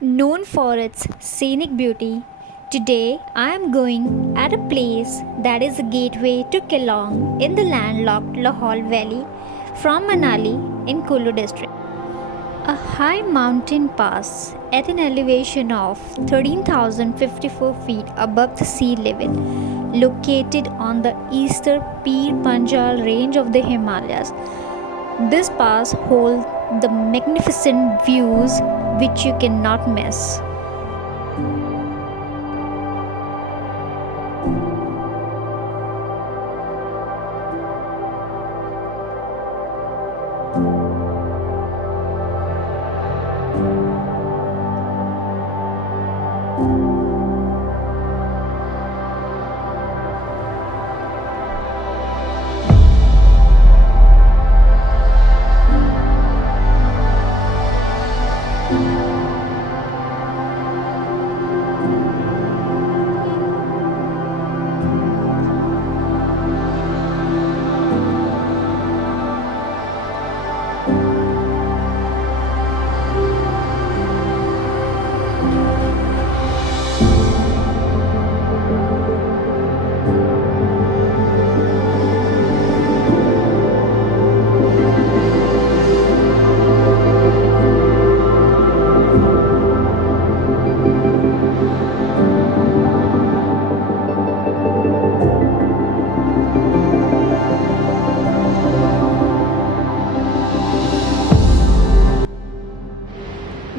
Known for its scenic beauty, today I am going at a place that is a gateway to Keelong in the landlocked Lahaul Valley from Manali in Kulu district. A high mountain pass at an elevation of 13,054 feet above the sea level, located on the eastern Pir Panjal range of the Himalayas. This pass holds the magnificent views which you cannot miss.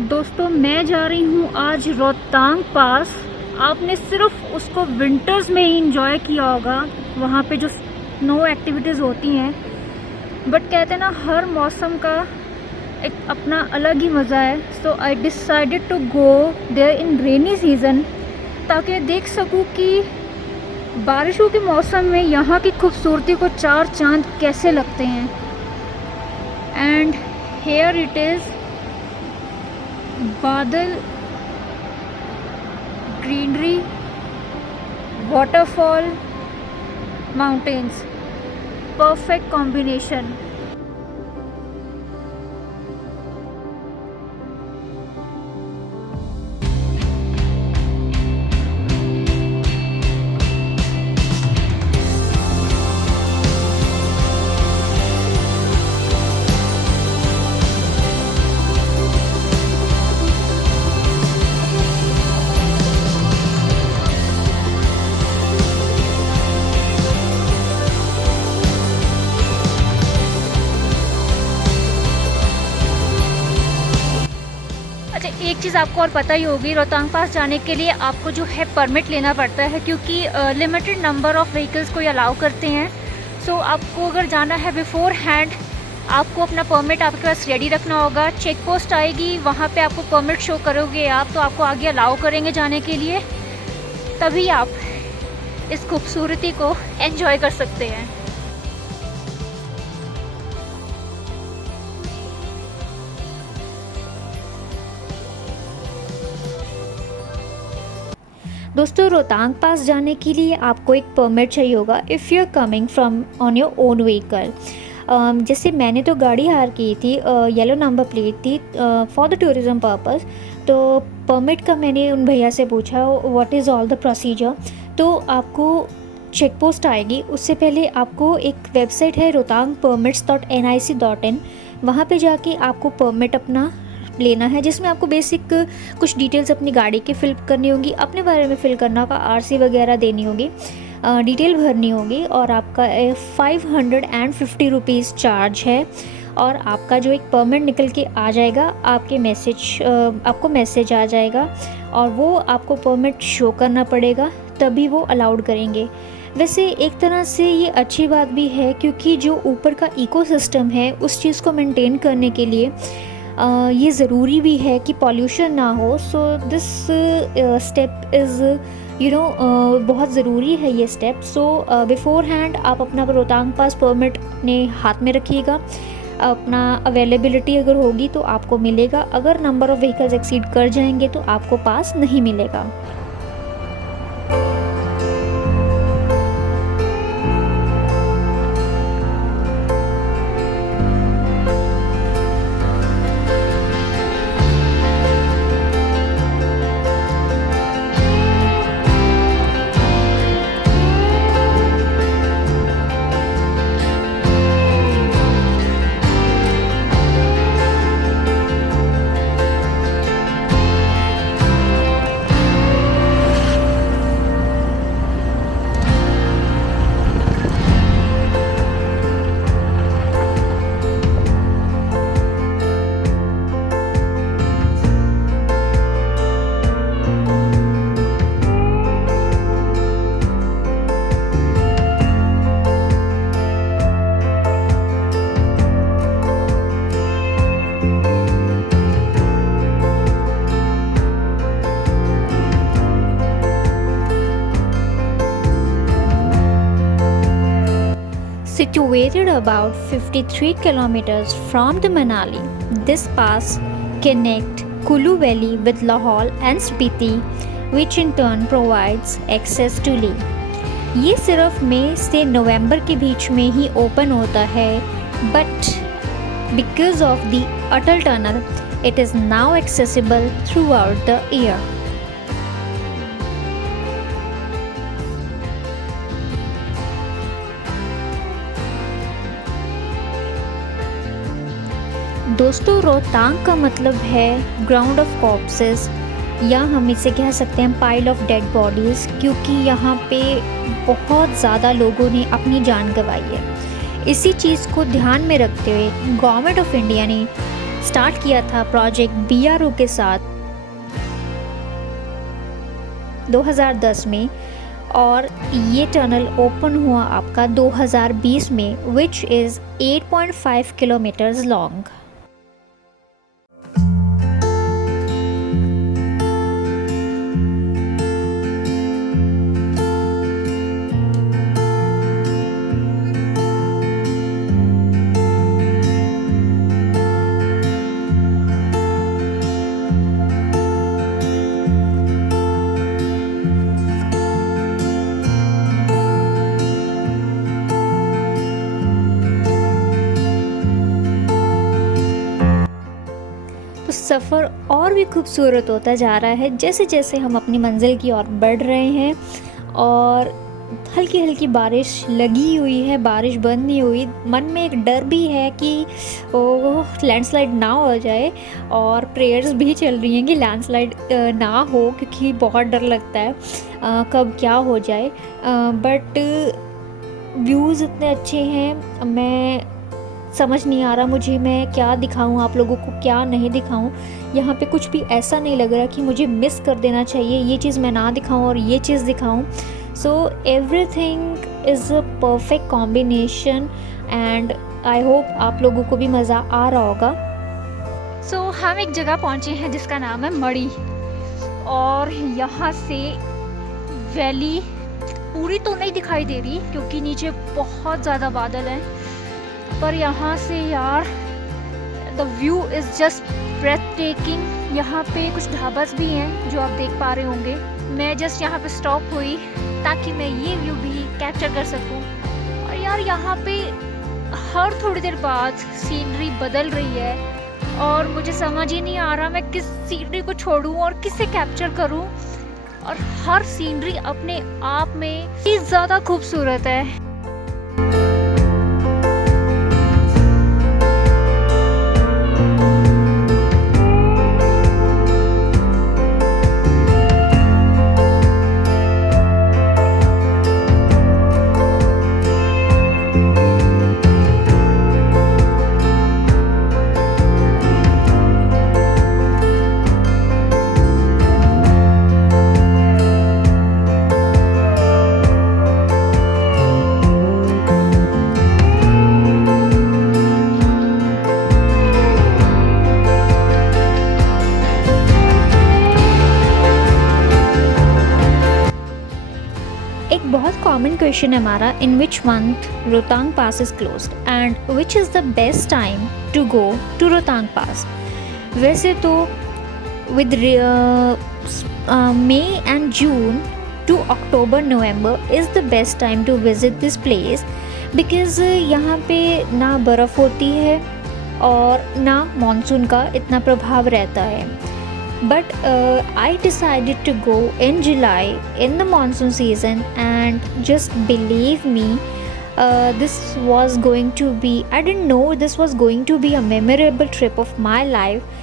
दोस्तों मैं जा रही हूँ आज रोहतांग पास। आपने सिर्फ उसको winters में ही इंजॉय किया होगा, वहाँ पे जो स्नो एक्टिविटीज़ होती हैं, बट कहते हैं ना हर मौसम का एक अपना अलग ही मज़ा है। So I decided to go there in rainy season ताकि देख सकूँ कि बारिशों के मौसम में यहाँ की खूबसूरती को चार चांद कैसे लगते हैं। एंड हेयर इट इज़ बादल, greenery, waterfall, mountains, perfect combination. अच्छा, एक चीज़ आपको और पता ही होगी, रोहतांग पास जाने के लिए आपको जो है परमिट लेना पड़ता है, क्योंकि लिमिटेड नंबर ऑफ़ व्हीकल्स को ये अलाउ करते हैं। सो आपको अगर जाना है बिफ़ोर हैंड, आपको अपना परमिट आपके पास रेडी रखना होगा। चेक पोस्ट आएगी, वहाँ पे आपको परमिट शो करोगे आप, तो आपको आगे अलाउ करेंगे जाने के लिए, तभी आप इस खूबसूरती को एंजॉय कर सकते हैं। दोस्तों रोहतांग पास जाने के लिए आपको एक परमिट चाहिए होगा if you are coming from on your own vehicle. जैसे मैंने तो गाड़ी हायर की थी, येलो नंबर प्लेट थी फॉर द टूरिज़म पर्पस। तो परमिट का मैंने उन भैया से पूछा what is all the procedure. तो आपको चेक पोस्ट आएगी, उससे पहले आपको एक वेबसाइट है rohtangpermits.nic.in, वहाँ पे जाके आपको परमिट अपना लेना है, जिसमें आपको बेसिक कुछ डिटेल्स अपनी गाड़ी की फिल करनी होगी, अपने बारे में फिल करना होगा, आरसी वगैरह देनी होगी, डिटेल भरनी होगी, और आपका 550 रुपीज़ चार्ज है। और आपका जो एक परमिट निकल के आ जाएगा, आपको मैसेज आ जाएगा, और वो आपको परमिट शो करना पड़ेगा, तभी वो अलाउड करेंगे। वैसे एक तरह से ये अच्छी बात भी है, क्योंकि जो ऊपर का इकोसिस्टम है उस चीज़ को मेंटेन करने के लिए ये ज़रूरी भी है कि पॉल्यूशन ना हो। सो दिस स्टेप इज़ बहुत ज़रूरी है ये स्टेप। सो बिफ़ोर हैंड आप अपना रोहतांग पास परमिट अपने हाथ में रखिएगा। अपना अवेलेबिलिटी अगर होगी तो आपको मिलेगा, अगर नंबर ऑफ़ व्हीकल्स एक्सीड कर जाएंगे तो आपको पास नहीं मिलेगा। Situated about 53 kilometers from the Manali, this pass connects Kulu Valley with Lahaul and Spiti, which in turn provides access to Leh. ये सिर्फ मई से नवंबर के बीच में ही ओपन होता है, but because of the Atal tunnel it is now accessible throughout the year. दोस्तों, रोहतांग का मतलब है ग्राउंड ऑफ कॉर्प्सेस, या हम इसे कह सकते हैं पाइल ऑफ डेड बॉडीज़, क्योंकि यहाँ पे बहुत ज़्यादा लोगों ने अपनी जान गंवाई है। इसी चीज़ को ध्यान में रखते हुए गवर्नमेंट ऑफ इंडिया ने स्टार्ट किया था प्रोजेक्ट BRO के साथ 2010 में, और ये टनल ओपन हुआ आपका 2020 में, विच इज़ 8.5 किलोमीटर्स लॉन्ग। तो सफ़र और भी खूबसूरत होता जा रहा है जैसे जैसे हम अपनी मंजिल की ओर बढ़ रहे हैं, और हल्की हल्की बारिश लगी हुई है, बारिश बंद नहीं हुई। मन में एक डर भी है कि लैंडस्लाइड ना हो जाए, और प्रेयर्स भी चल रही हैं कि लैंडस्लाइड ना हो, क्योंकि बहुत डर लगता है कब क्या हो जाए। बट व्यूज़ इतने अच्छे हैं, मैं समझ नहीं आ रहा मुझे मैं क्या दिखाऊं आप लोगों को, क्या नहीं दिखाऊं। यहाँ पे कुछ भी ऐसा नहीं लग रहा कि मुझे मिस कर देना चाहिए, ये चीज़ मैं ना दिखाऊं और ये चीज़ दिखाऊं। So everything is a perfect combination, and I hope आप लोगों को भी मज़ा आ रहा होगा। सो हम एक जगह पहुँचे हैं जिसका नाम है मड़ी, और यहाँ से वैली पूरी तो नहीं दिखाई दे रही क्योंकि नीचे बहुत ज़्यादा बादल हैं, पर यहाँ से यार the view is just breathtaking. यहाँ पे कुछ ढाबास भी हैं जो आप देख पा रहे होंगे। मैं जस्ट यहाँ पे स्टॉप हुई ताकि मैं ये व्यू भी कैप्चर कर सकूँ। और यार यहाँ पे हर थोड़ी देर बाद सीनरी बदल रही है, और मुझे समझ ही नहीं आ रहा मैं किस सीनरी को छोड़ूँ और किसे कैप्चर करूँ। और हर सीनरी अपने आप में ही ज़्यादा खूबसूरत है। एक बहुत कॉमन क्वेश्चन है हमारा, in which month Rohtang pass is closed and which is the best time to go to Rohtang pass. वैसे तो with May and June to October November is the best time to visit this place, because यहाँ पे ना बर्फ़ होती है और ना मानसून का इतना प्रभाव रहता है। But I decided to go in July in the monsoon season, and just believe me, this was going to be, I didn't know this was going to be a memorable trip of my life.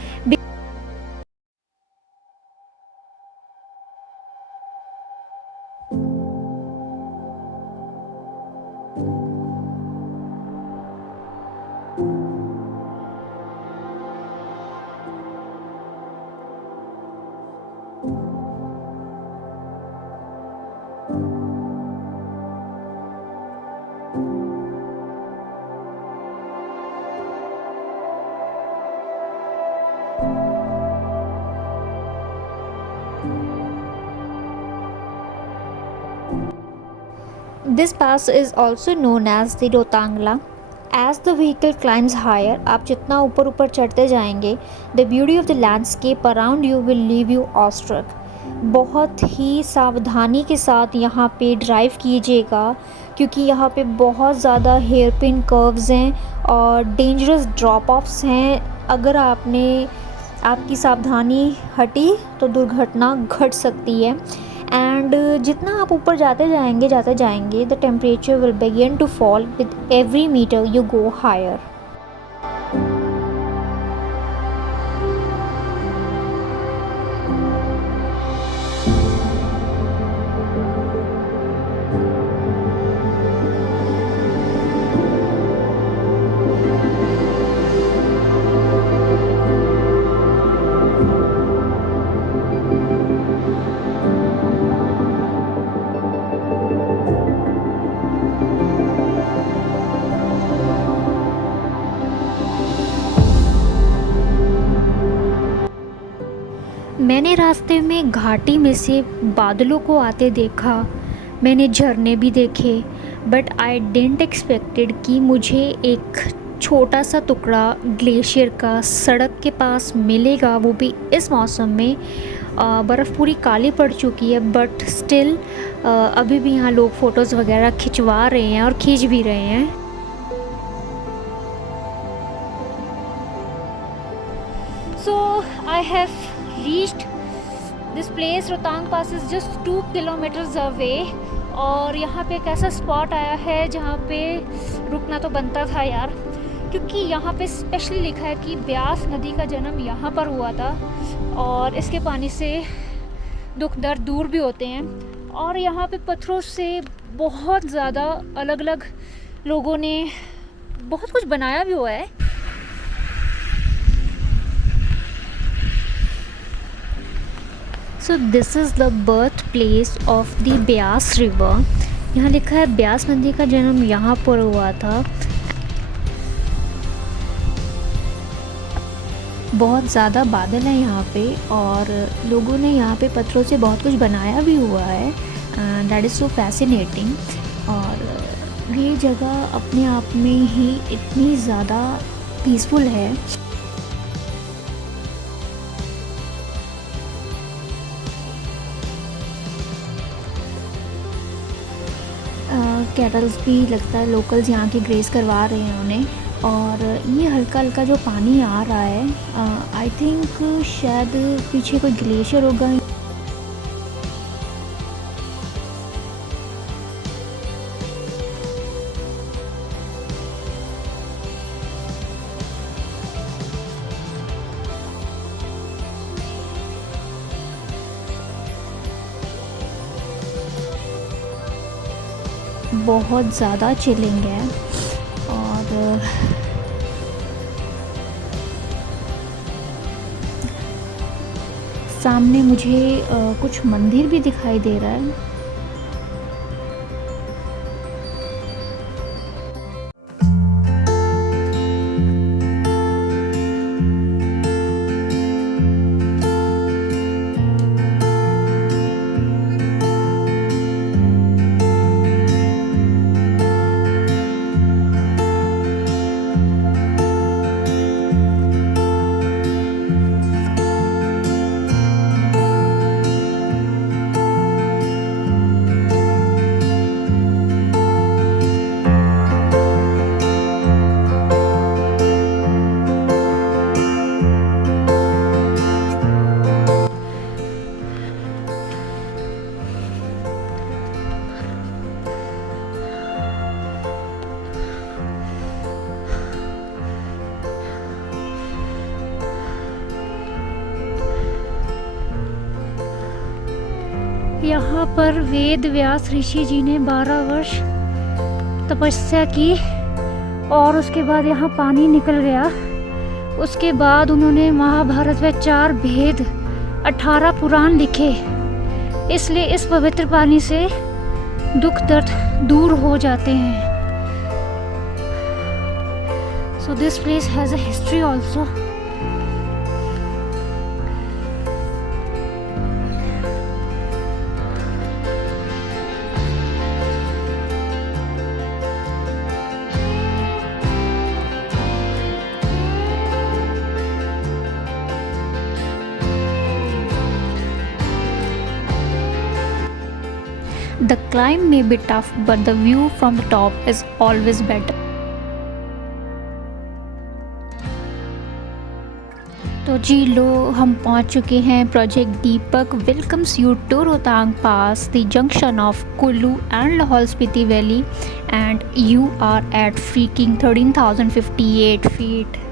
This pass is also known as the Rotangla. As the vehicle climbs higher, आप जितना ऊपर ऊपर चढ़ते जाएंगे, the beauty of the landscape around you will leave you awestruck. बहुत ही सावधानी के साथ यहाँ पे ड्राइव कीजिएगा, क्योंकि यहाँ पे बहुत ज़्यादा हेयर पिन कर्व्स हैं और डेंजरस ड्रॉप ऑफ्स हैं. अगर आपकी सावधानी हटी तो दुर्घटना घट सकती है. एंड जितना आप ऊपर जाते जाएंगे the temperature will begin to fall with every metre you go higher. मैंने रास्ते में घाटी में से बादलों को आते देखा, मैंने झरने भी देखे, बट आई डिडंट एक्सपेक्टेड कि मुझे एक छोटा सा टुकड़ा ग्लेशियर का सड़क के पास मिलेगा, वो भी इस मौसम में. बर्फ़ पूरी काली पड़ चुकी है, बट स्टिल अभी भी यहाँ लोग फ़ोटोज़ वगैरह खिंचवा रहे हैं और खींच भी रहे हैं. So I have reached this place. Rohtang pass is just 2 kilometres away. और यहाँ पे एक ऐसा स्पॉट आया है जहाँ पे रुकना तो बनता था यार, क्योंकि यहाँ पे स्पेशली लिखा है कि ब्यास नदी का जन्म यहाँ पर हुआ था और इसके पानी से दुख दर्द दूर भी होते हैं. और यहाँ पे पत्थरों से बहुत ज़्यादा अलग अलग लोगों ने बहुत कुछ बनाया भी हुआ है. So this is the birth place of the Beas river. यहाँ लिखा है ब्यास नदी का जन्म यहाँ पर हुआ था. बहुत ज़्यादा बादल हैं यहाँ पे और लोगों ने यहाँ पे पत्थरों से बहुत कुछ बनाया भी हुआ है. That is so fascinating. और ये जगह अपने आप में ही इतनी ज़्यादा पीसफुल है. कैटल्स भी लगता है लोकल्स यहाँ की ग्रेस करवा रहे हैं उन्हें. और ये हल्का हल्का जो पानी आ रहा है, आई थिंक शायद पीछे कोई ग्लेशियर होगा. बहुत ज़्यादा चिलिंग है. और सामने मुझे कुछ मंदिर भी दिखाई दे रहा है. यहाँ पर वेद व्यास ऋषि जी ने 12 वर्ष तपस्या की और उसके बाद यहाँ पानी निकल गया. उसके बाद उन्होंने महाभारत में 4 भेद 18 पुराण लिखे. इसलिए इस पवित्र पानी से दुख दर्द दूर हो जाते हैं. So this place has a history also. The climb may be tough, but the view from the top is always better. तो जी लो, हम पहुंच चुके हैं project Deepak welcomes you to Rohtang pass, the junction of Kullu and Lahaul Spiti valley, and you are at freaking 13,058 feet.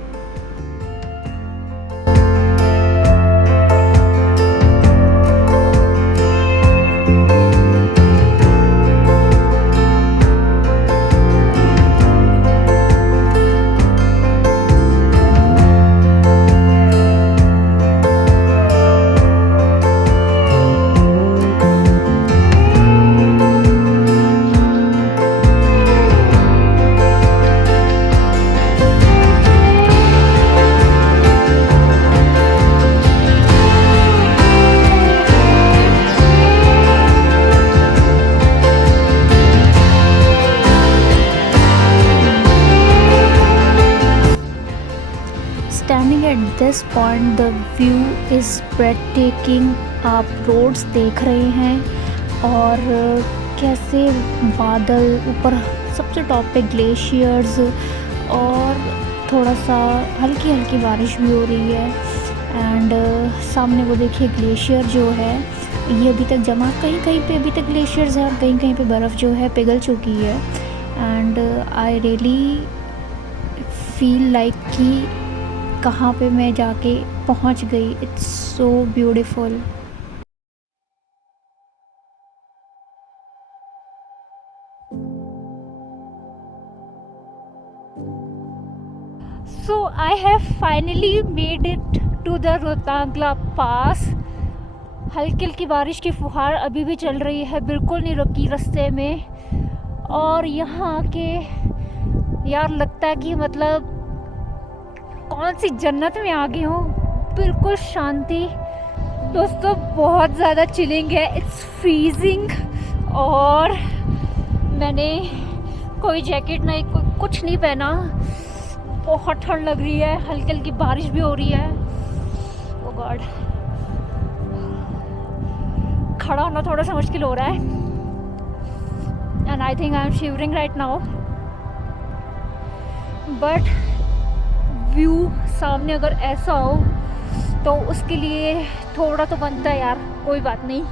Standing at this point, the view is breathtaking. आप roads देख रहे हैं और कैसे बादल ऊपर, सबसे टॉप पे ग्लेशियर्स, और थोड़ा सा हल्की हल्की बारिश भी हो रही है. एंड सामने वो देखिए ग्लेशियर जो है ये अभी तक जमा, कहीं कहीं पे अभी तक ग्लेशियर्स हैं और कहीं कहीं पे बर्फ़ जो है पिघल चुकी है. And I really feel like कि कहाँ पे मैं जाके पहुँच गई. It's so beautiful. So I have finally made it to the Rohtangla पास. हल्की हल्की बारिश की फुहार अभी भी चल रही है, बिल्कुल नहीं रुकी रास्ते में. और यहाँ के यार लगता है कि मतलब कौन सी जन्नत में आ गई हूँ. बिल्कुल शांति. दोस्तों बहुत ज़्यादा चिलिंग है, इट्स फ्रीजिंग. और मैंने कोई जैकेट नहीं, कुछ नहीं पहना. बहुत ठंड लग रही है, हल्की हल्की बारिश भी हो रही है. ओह गॉड, खड़ा होना थोड़ा सा मुश्किल हो रहा है. And I think I am shivering right now. But view सामने अगर ऐसा हो तो उसके लिए थोड़ा तो बनता है यार, कोई बात नहीं.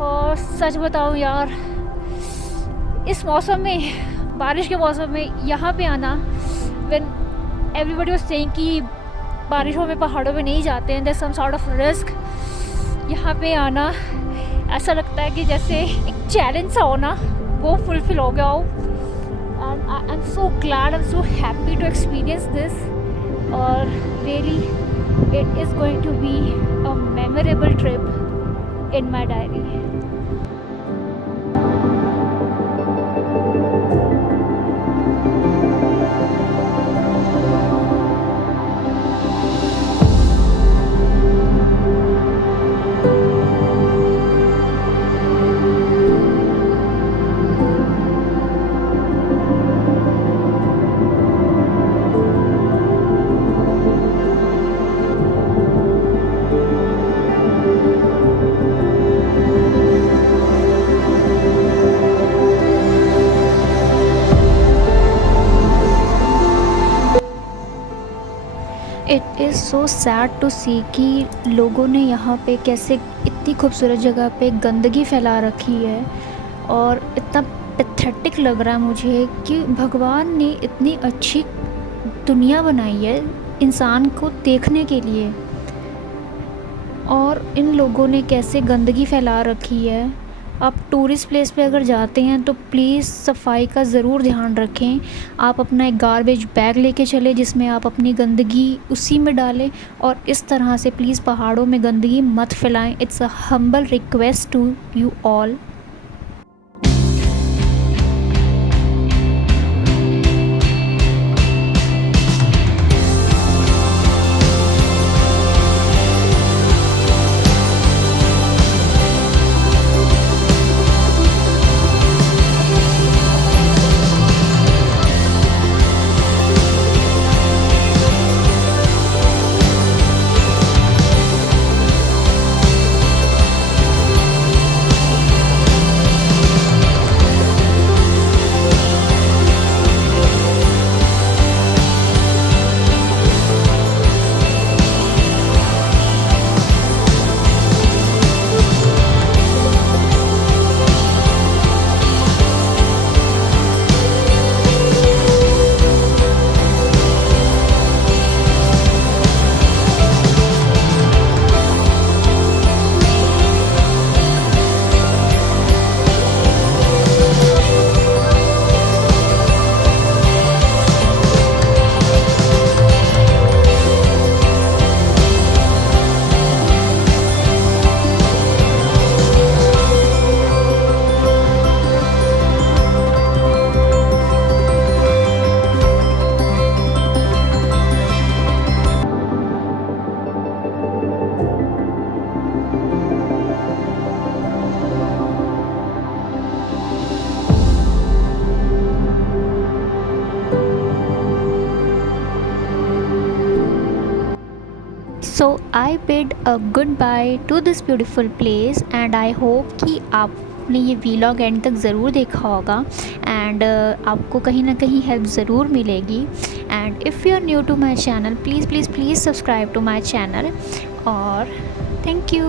और सच बताऊँ यार, इस मौसम में, बारिश के मौसम में यहाँ पे आना, व्हेन एवरीबॉडी वाज सेइंग कि बारिशों में पहाड़ों पे नहीं जाते हैं, there some sort of risk, यहाँ पे आना ऐसा लगता है कि जैसे एक चैलेंज सा हो ना, वो फुलफिल हो गया हो. And I'm so glad, I'm so happy to experience this. Or really, it is going to be a memorable trip in my diary. It is so sad to see कि लोगों ने यहाँ पे कैसे इतनी खूबसूरत जगह पे गंदगी फैला रखी है. और इतना पैथेटिक लग रहा है मुझे कि भगवान ने इतनी अच्छी दुनिया बनाई है इंसान को देखने के लिए, और इन लोगों ने कैसे गंदगी फैला रखी है. आप टूरिस्ट प्लेस पे अगर जाते हैं तो प्लीज़ सफाई का ज़रूर ध्यान रखें. आप अपना एक गार्बेज बैग लेके चलें जिसमें आप अपनी गंदगी उसी में डालें, और इस तरह से प्लीज़ पहाड़ों में गंदगी मत फैलाएं. It's a humble request to you all. I bid a good bye to this beautiful place and I hope कि आपने ये वीलॉग एंड तक ज़रूर देखा होगा एंड आपको कहीं ना कहीं हेल्प ज़रूर मिलेगी। And if you are new to my channel please please please subscribe to my channel और थैंक यू।